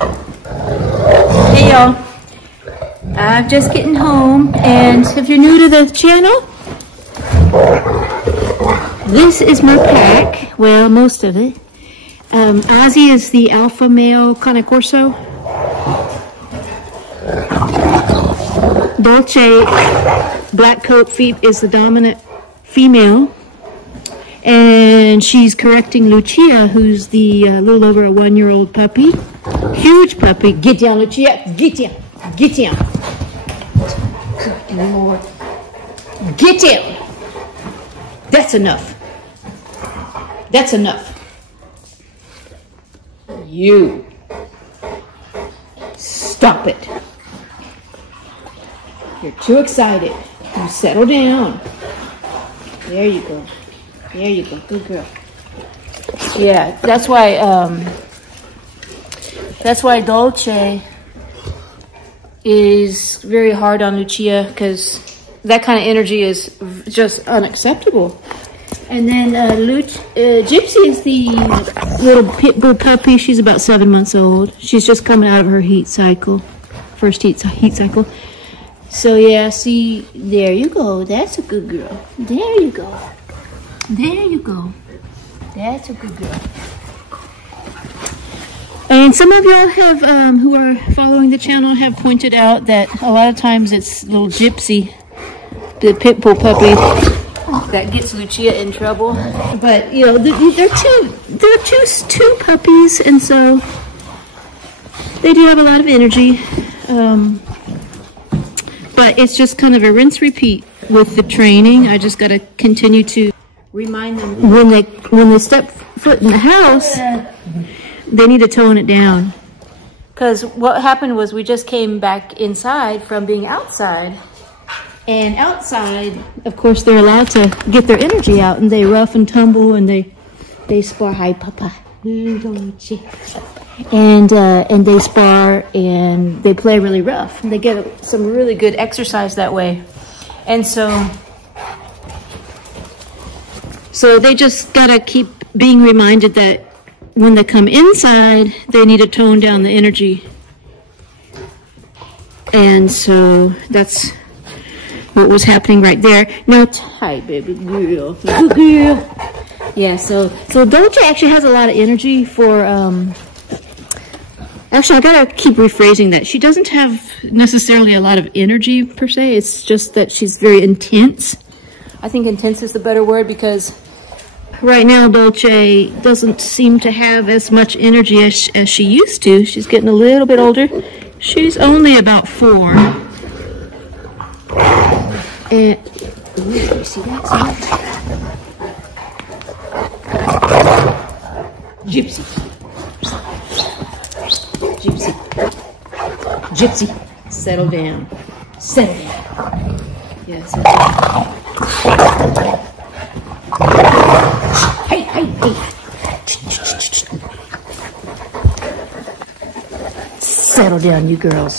Hey y'all, I'm just getting home, and if you're new to the channel, this is my pack. Well, most of it. Ozzy is the alpha male Cane Corso. Dolce, black coat is the dominant female. And she's correcting Lucia, who's the little over a 1-year-old puppy. Huge puppy. Get down, Lucia. Get down. Get down. Good Lord. Get down. That's enough. That's enough. You. Stop it. You're too excited. You settle down. There you go. There you go. Good girl. Yeah, that's why Dolce is very hard on Lucia, because that kind of energy is just unacceptable. And then Gypsy is the little pit bull puppy. She's about 7 months old. She's just coming out of her heat cycle, first heat cycle. So yeah, see, there you go. That's a good girl. There you go. There you go. That's a good girl. And some of y'all have, who are following the channel, have pointed out that a lot of times it's little Gypsy, the pit bull puppy, that gets Lucia in trouble. But you know, they're two puppies, and so they do have a lot of energy. But it's just kind of a rinse repeat with the training. I just got to continue to remind them when they step foot in the house, they need to tone it down. Because what happened was we just came back inside from being outside. And outside, of course, they're allowed to get their energy out, and they rough and tumble, and they spar. Hi, Papa. And they spar, and they play really rough. And they get some really good exercise that way. And so they just gotta keep being reminded that when they come inside, they need to tone down the energy. And so that's what was happening right there. Now, hi, baby girl. Good girl. Yeah, so Dolce actually has a lot of energy for, actually, I gotta keep rephrasing that. She doesn't have necessarily a lot of energy, per se. It's just that she's very intense. I think intense is the better word, because right now Dolce doesn't seem to have as much energy as she used to. She's getting a little bit older. She's only about 4. And, ooh, you see that? Gypsy. Gypsy. Gypsy. Settle down. Settle down. Yeah, settle down. Hey, hey, hey. Settle down, you girls.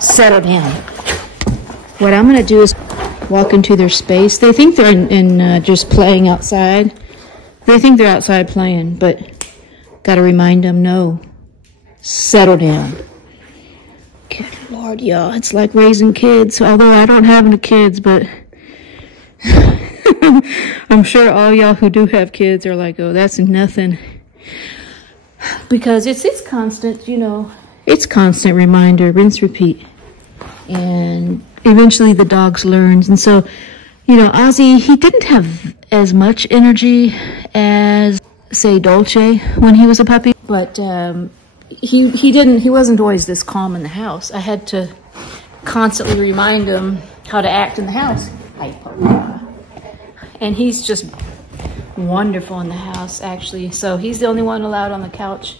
Settle down. What I'm going to do is walk into their space. They think they're in just playing outside. They think they're outside playing, but got to remind them, no. Settle down. Good Lord, y'all. It's like raising kids, although I don't have any kids, but I'm sure all y'all who do have kids are like, oh, that's nothing. Because it's constant, you know. It's constant reminder, rinse, repeat. And eventually the dogs learns. And so, you know, Ozzy, he didn't have as much energy as, say, Dolce when he was a puppy. But he wasn't always this calm in the house. I had to constantly remind him how to act in the house. Hi, Papa. And he's just wonderful in the house, actually. So he's the only one allowed on the couch.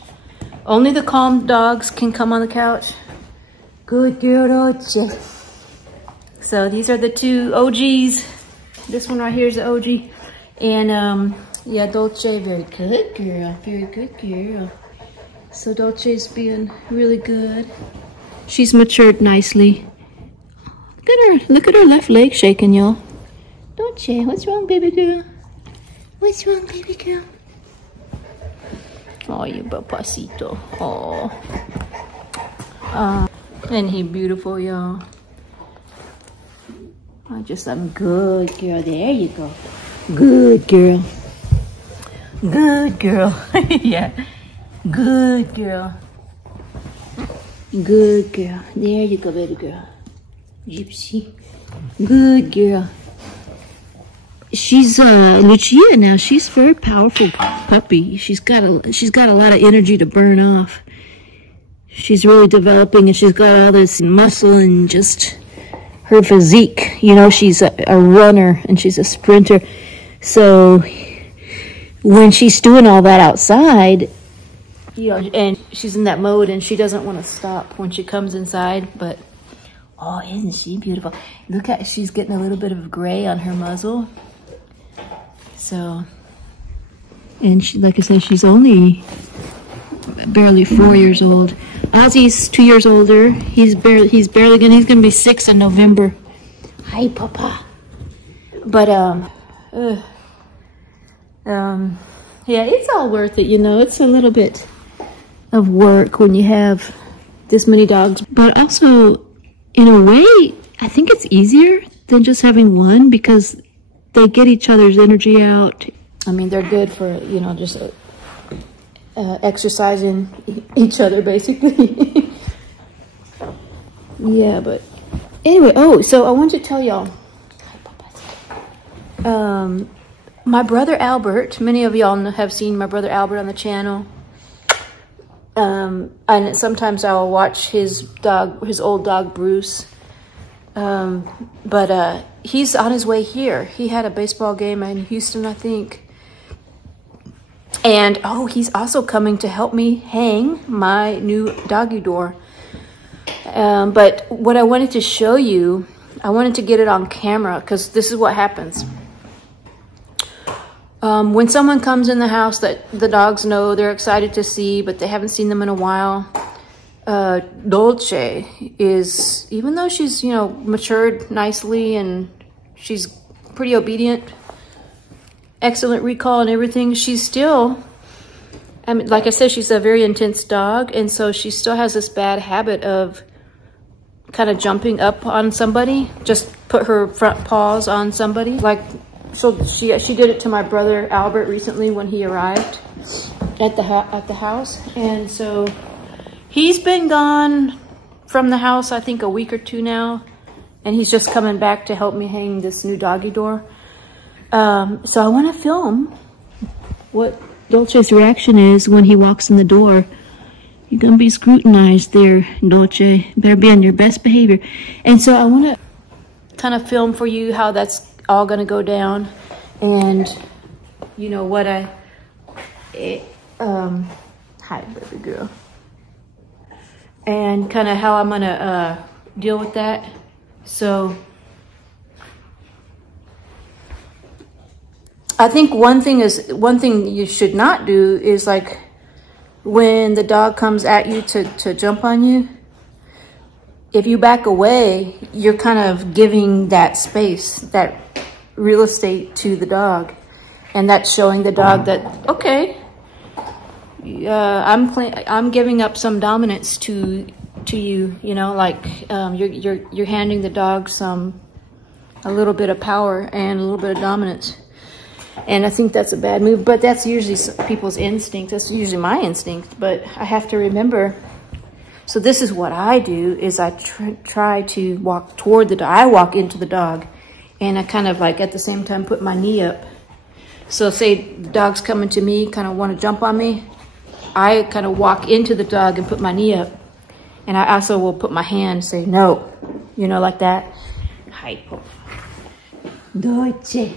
Only the calm dogs can come on the couch. Good girl, Dolce. So these are the 2 OGs. This one right here is the OG. And yeah, Dolce, very good girl. Very good girl. So Dolce's being really good. She's matured nicely. Look at her. Look at her left leg shaking, y'all. Dolce, what's wrong, baby girl? What's wrong, baby girl? Oh, you papacito. Oh. Isn't he beautiful, y'all? I'm good girl. There you go. Good girl. Good girl. Yeah. Good girl. Good girl. There you go, baby girl. Gypsy. Good girl. She's Lucia now. She's a very powerful puppy. She's got a lot of energy to burn off. She's really developing, and she's got all this muscle and just her physique. You know, she's a runner and she's a sprinter. So when she's doing all that outside, you know, and she's in that mode and she doesn't want to stop when she comes inside. But oh, isn't she beautiful? Look at, she's getting a little bit of gray on her muzzle. So, and she, like I said, she's only barely 4 years old. Ozzy's 2 years older. He's gonna be 6 in November. Hi, Papa. But yeah, it's all worth it, you know. It's a little bit of work when you have this many dogs, but also in a way, I think it's easier than just having one because they get each other's energy out. I mean, they're good for, you know, just exercising each other, basically. Yeah, but anyway, oh, so I want to tell y'all, my brother Albert, many of y'all have seen my brother Albert on the channel. And sometimes I'll watch his old dog, Bruce. But he's on his way here. He had a baseball game in Houston, I think. And, oh, he's also coming to help me hang my new doggy door. But what I wanted to show you, I wanted to get it on camera because this is what happens. When someone comes in the house that the dogs know they're excited to see, but they haven't seen them in a while, Dolce is, even though she's, you know, matured nicely and she's pretty obedient, excellent recall and everything, she's still, I mean, like I said, she's a very intense dog, and so she still has this bad habit of kind of jumping up on somebody, just put her front paws on somebody. Like, so she did it to my brother Albert recently when he arrived at the house, and so he's been gone from the house, I think, a week or two now, and he's just coming back to help me hang this new doggy door. So I want to film what Dolce's reaction is when he walks in the door. You're going to be scrutinized there, Dolce. Better be on your best behavior. And so I want to kind of film for you how that's all going to go down, and you know what hi, baby girl, and kind of how I'm going to deal with that. So I think one thing you should not do is, like, when the dog comes at you to jump on you, if you back away, you're kind of giving that space, that real estate to the dog, and that's showing the dog that, okay, I'm giving up some dominance to you, you know, like you're handing the dog a little bit of power and a little bit of dominance. And I think that's a bad move, but that's usually people's instinct. That's usually my instinct, but I have to remember. So this is what I do, is I try to walk toward the dog. I walk into the dog, and I kind of, like, at the same time put my knee up. So say the dog's coming to me, kind of want to jump on me, I kind of walk into the dog and put my knee up. And I also will put my hand, say no, you know, like that. Hypo. Dolce.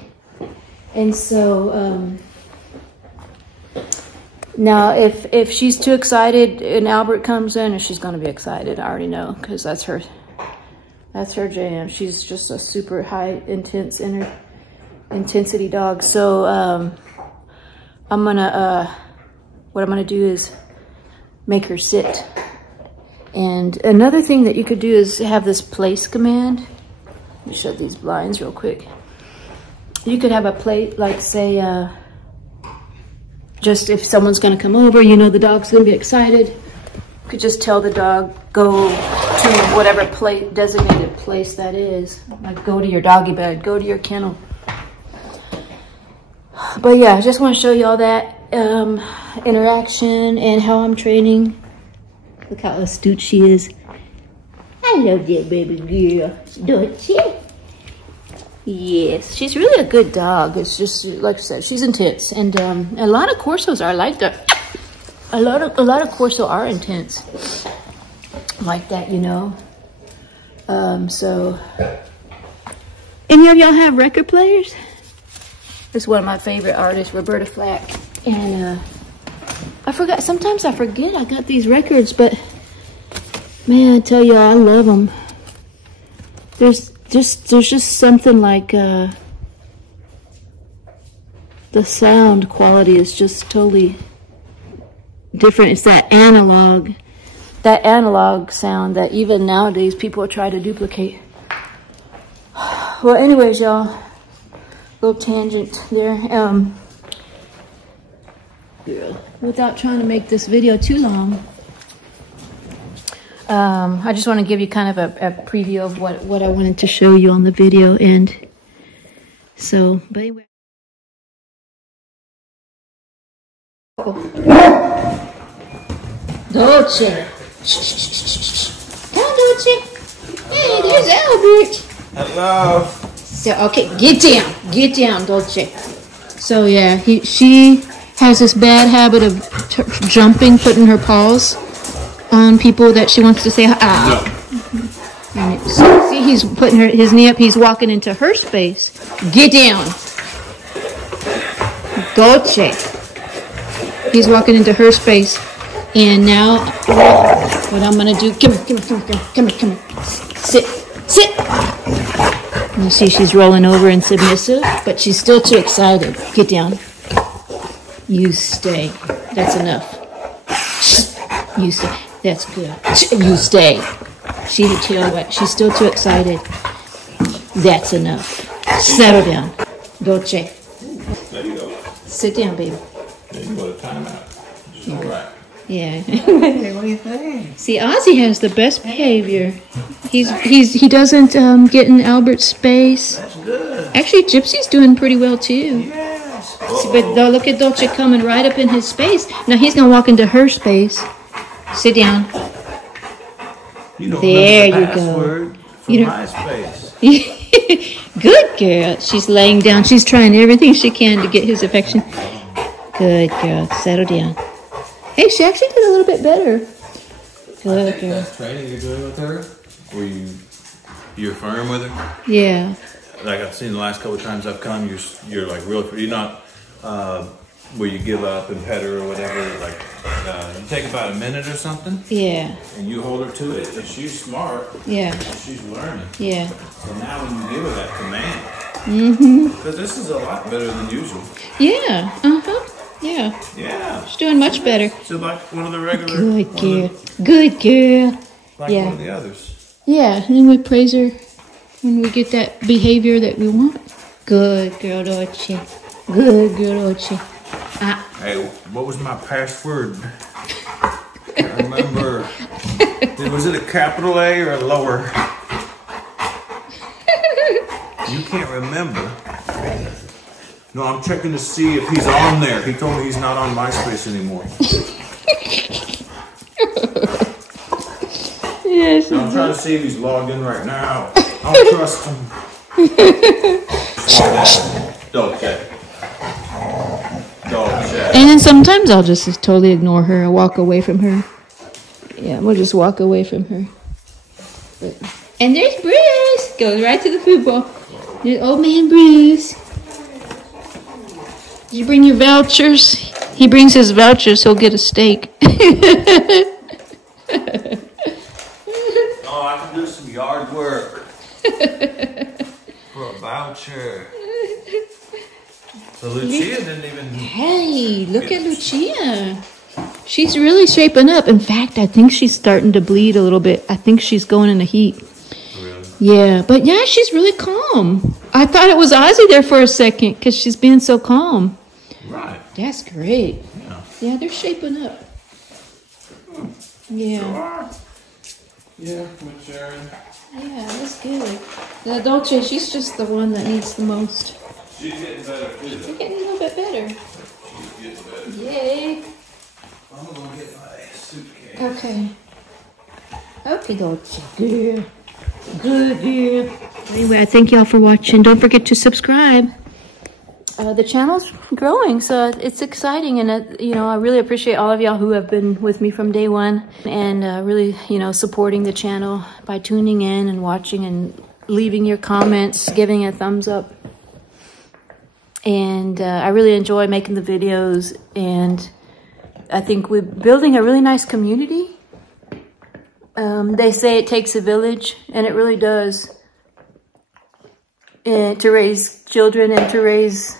And so, now if she's too excited and Albert comes in, and she's going to be excited, I already know, because that's her jam. She's just a super high intensity dog. So, what I'm gonna do is make her sit. And another thing that you could do is have this place command. Let me shut these blinds real quick. You could have a plate, like, say, just if someone's gonna come over, you know the dog's gonna be excited. You could just tell the dog, go to whatever designated place that is. Like go to your doggy bed, go to your kennel. But yeah, I just want to show you all that interaction and how I'm training. Look how astute she is. I love that baby girl, don't you? Yes, she's really a good dog. It's just, like I said, she's intense. And a lot of Corsos are like that. A lot of Corso are intense. Like that, you know. So, any of y'all have record players? This is one of my favorite artists, Roberta Flack. And I forgot, sometimes I forget I got these records, but man, I tell y'all, I love them. There's just something like the sound quality is just totally different. It's that analog sound that even nowadays people try to duplicate. Well, anyways, y'all, little tangent there. Without trying to make this video too long, I just want to give you kind of a preview of what I wanted to show you on the video. And so, but anyway. Dolce. Come, Dolce. Hey, there's Albert. Hello. So, okay, get down, Dolce. So yeah, she has this bad habit of jumping, putting her paws on people that she wants to say ah. No. And see, he's putting his knee up. He's walking into her space. Get down, Dolce. He's walking into her space, and now what I'm gonna do? Come here. Sit. You see, she's rolling over and submissive, but she's still too excited. Get down. You stay. That's enough. You stay. That's good. You stay. She's still too excited. That's enough. Settle down. Dolce. There you go. Sit down, baby. There you go. Timeout. It's all right. Yeah. Hey, what do you think? See, Ozzy has the best behavior. He doesn't get in Albert's space. That's good. Actually, Gypsy's doing pretty well too. Yes. See, but though, look at Dolce coming right up in his space. Now he's gonna walk into her space. Sit down. You don't there remember the you go. password for You my space. Good girl. She's laying down. She's trying everything she can to get his affection. Good girl. Settle down. Hey, she actually did a little bit better. Good girl. That's training you're doing with her? Were you're firm with her? Yeah. Like I've seen the last couple of times I've come, you're like real. You're not where you give up and pet her or whatever. Like you take about a minute or something. Yeah. And you hold her to it. And she's smart. Yeah. And she's learning. Yeah. So now when you give her that command, because this is a lot better than usual. Yeah. Yeah. Yeah. She's doing much better. So like one of the regular. Good girl. Good girl. Like Yeah. one of the others. Yeah, and then we praise her when we get that behavior that we want. Good girl, Dolce. Good girl, Dolce. Hey, what was my password? I remember. Was it a capital A or a lower? You can't remember. No, I'm checking to see if he's on there. He told me he's not on MySpace anymore. Yes. I'm trying to see if he's logged in right now. I don't trust him. Dolce. And then sometimes I'll just totally ignore her and walk away from her. Yeah, we'll just walk away from her. And there's Bruce. Goes right to the food bowl. There's old man Bruce. Did you bring your vouchers? He brings his vouchers, he'll get a steak. Oh, I can do some yard work for a voucher. So Lucia didn't even... Hey, look at Lucia. She's really shaping up. In fact, I think she's starting to bleed a little bit. I think she's going in the heat. Really? Yeah, but yeah, she's really calm. I thought it was Ozzy there for a second because she's being so calm. Right. That's great. Yeah. Yeah, they're shaping up. Yeah. Yeah, with Sharon. Yeah, that's good. The Dolce, she's just the one that needs the most. She's getting better too. She's getting a little bit better. She's getting better. Yay. I'm gonna get my suitcase. Okay. Okay, Dolce. Good. Good, good. Anyway, I thank y'all for watching. Don't forget to subscribe. The channel's growing, so it's exciting, and you know, I really appreciate all of y'all who have been with me from day one, and really, you know, supporting the channel by tuning in and watching and leaving your comments, giving a thumbs up. And I really enjoy making the videos, and I think we're building a really nice community. They say it takes a village, and it really does, to raise children and to raise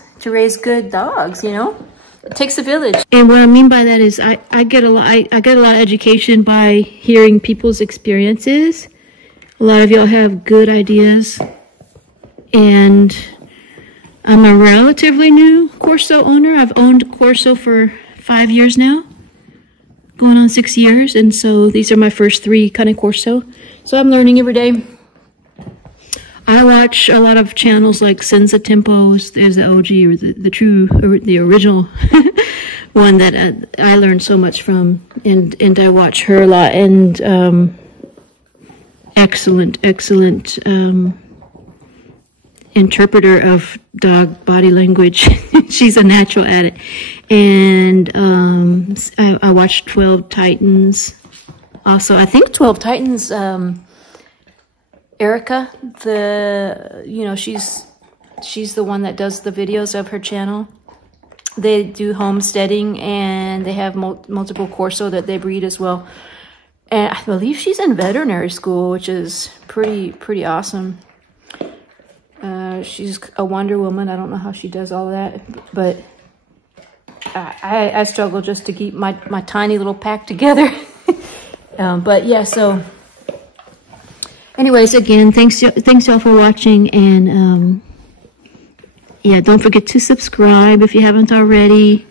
good dogs. You know, it takes a village. And what I mean by that is I get a lot of education by hearing people's experiences. A lot of y'all have good ideas, and I'm a relatively new Corso owner. I've owned Corso for 5 years now, going on 6 years, and so these are my first 3 Cane Corso. So I'm learning every day. I watch a lot of channels like Senza Tempos. There's the OG, or the original one that I learned so much from, and I watch her a lot. And excellent interpreter of dog body language. She's a natural at it. And I watched 12 Titans. Also, I think 12 Titans. Erica, she's the one that does the videos of her channel. They do homesteading, and they have multiple Corso that they breed as well. And I believe she's in veterinary school, which is pretty awesome. She's a Wonder Woman. I don't know how she does all that, but I struggle just to keep my tiny little pack together. But yeah, so anyways, again, thanks y'all for watching, and yeah, don't forget to subscribe if you haven't already,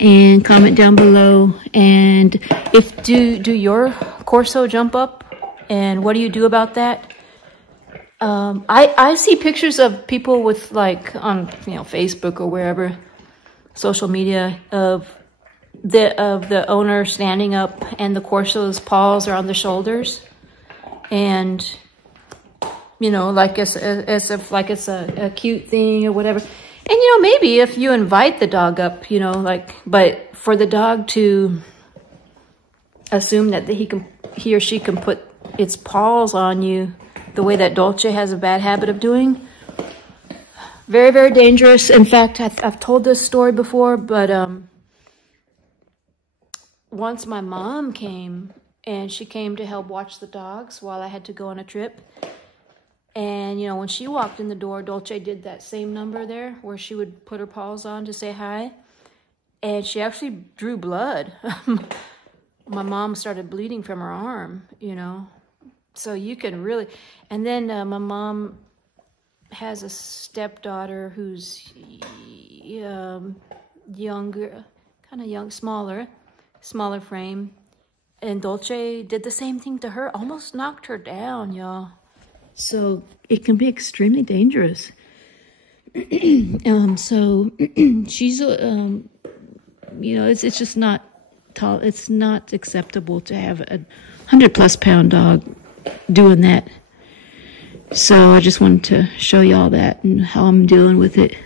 and comment down below. And if do your Corso jump up, and what do you do about that? I see pictures of people with, like, on Facebook or wherever, social media, of the owner standing up and the Corso's paws are on the shoulders, and like as if like it's a cute thing or whatever. And maybe if you invite the dog up, but for the dog to assume that he or she can put its paws on you the way that Dolce has a bad habit of doing, very, very dangerous. In fact, I've told this story before, but once my mom came, and she came to help watch the dogs while I had to go on a trip. And, when she walked in the door, Dolce did that same number there where she would put her paws on to say hi. And she actually drew blood. My mom started bleeding from her arm, So you can really... And then my mom has a stepdaughter who's younger, kind of young, smaller frame. And Dolce did the same thing to her, almost knocked her down, y'all. So it can be extremely dangerous. So she's, it's just not tall. It's not acceptable to have a 100+ pound dog doing that. So I just wanted to show y'all that and how I'm dealing with it.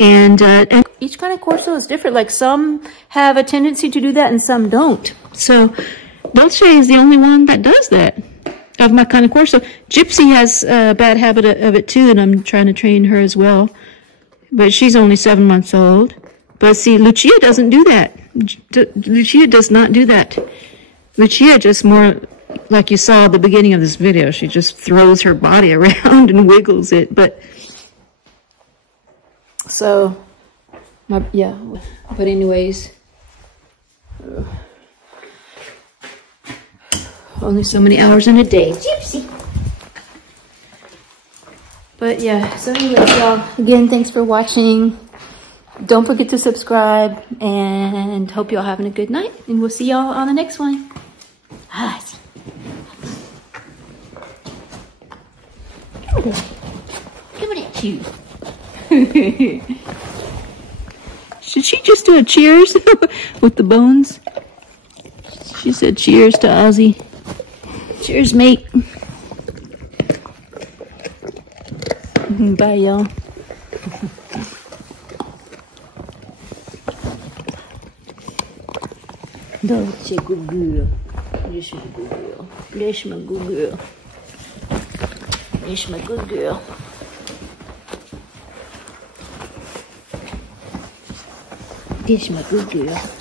And each Cane Corso is different. Like, some have a tendency to do that and some don't. So Dolce is the only one that does that of my Cane Corso. Gypsy has a bad habit of it too, and I'm trying to train her as well. But she's only 7 months old. But see, Lucia doesn't do that. Lucia does not do that. Lucia just more, like you saw at the beginning of this video, she just throws her body around and wiggles it. But so, yeah. But anyways, only so many hours in a day. Gypsy. But yeah, so anyways, y'all, again, thanks for watching. Don't forget to subscribe, and hope y'all having a good night. And we'll see y'all on the next one. Ozzy. Come on. Come on at you. Should she just do a cheers with the bones? She said cheers to Ozzy. Cheers, mate. Bye, y'all. Dolce, good girl. Yes, my good girl. Bless my good girl. Bless my good girl. This my good girl.